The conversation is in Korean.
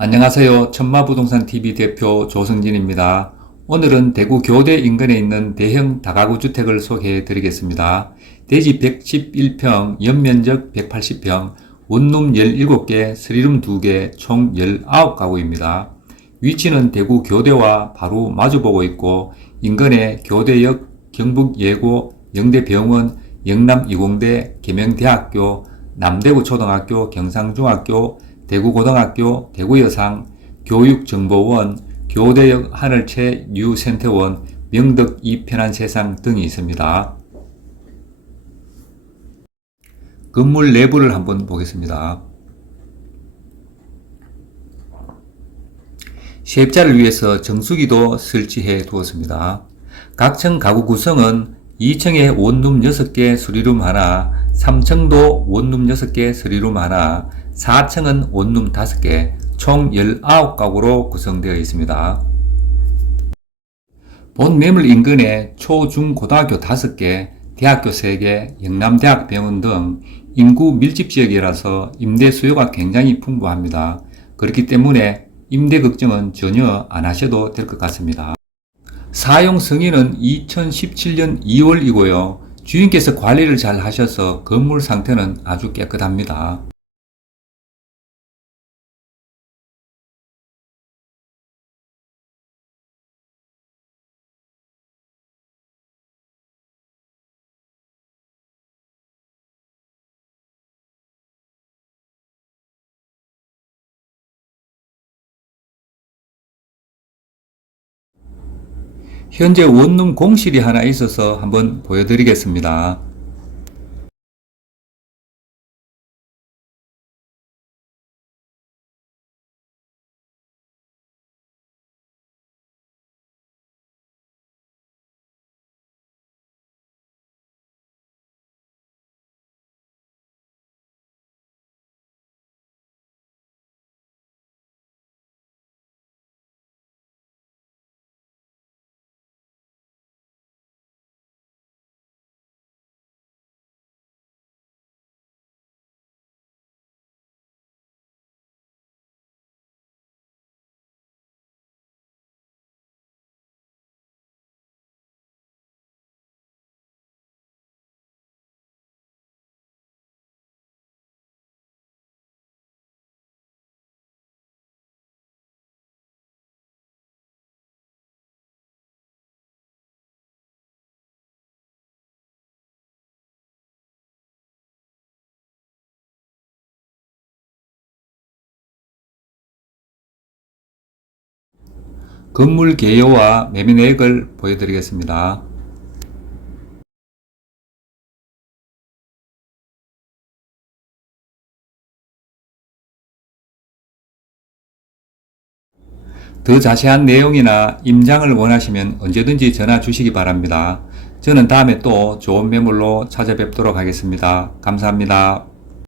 안녕하세요. 천마부동산TV 대표 조승진입니다. 오늘은 대구 교대 인근에 있는 대형 다가구 주택을 소개해 드리겠습니다. 대지 111평, 연면적 180평, 원룸 17개, 스리룸 2개, 총 19가구입니다. 위치는 대구 교대와 바로 마주보고 있고 인근에 교대역, 경북예고, 영대병원, 영남이공대, 계명대학교, 남대구 초등학교, 경상중학교, 대구고등학교, 대구여상, 교육정보원, 교대역 하늘채 뉴센터원, 명덕 이 편한 세상 등이 있습니다. 건물 내부를 한번 보겠습니다. 세입자를 위해서 정수기도 설치해 두었습니다. 각층 가구 구성은 2층에 원룸 6개, 수리룸 하나, 3층도 원룸 6개, 수리룸 하나, 4층은 원룸 5개, 총 19가구로 구성되어 있습니다. 본 매물 인근에 초, 중, 고등학교 5개, 대학교 3개, 영남대학병원 등 인구 밀집 지역이라서 임대 수요가 굉장히 풍부합니다. 그렇기 때문에 임대 걱정은 전혀 안 하셔도 될 것 같습니다. 사용 승인은 2017년 2월이고요. 주인께서 관리를 잘 하셔서 건물 상태는 아주 깨끗합니다. 현재 원룸 공실이 하나 있어서 한번 보여드리겠습니다. 건물 개요와 매매 내역을 보여드리겠습니다. 더 자세한 내용이나 임장을 원하시면 언제든지 전화 주시기 바랍니다. 저는 다음에 또 좋은 매물로 찾아뵙도록 하겠습니다. 감사합니다.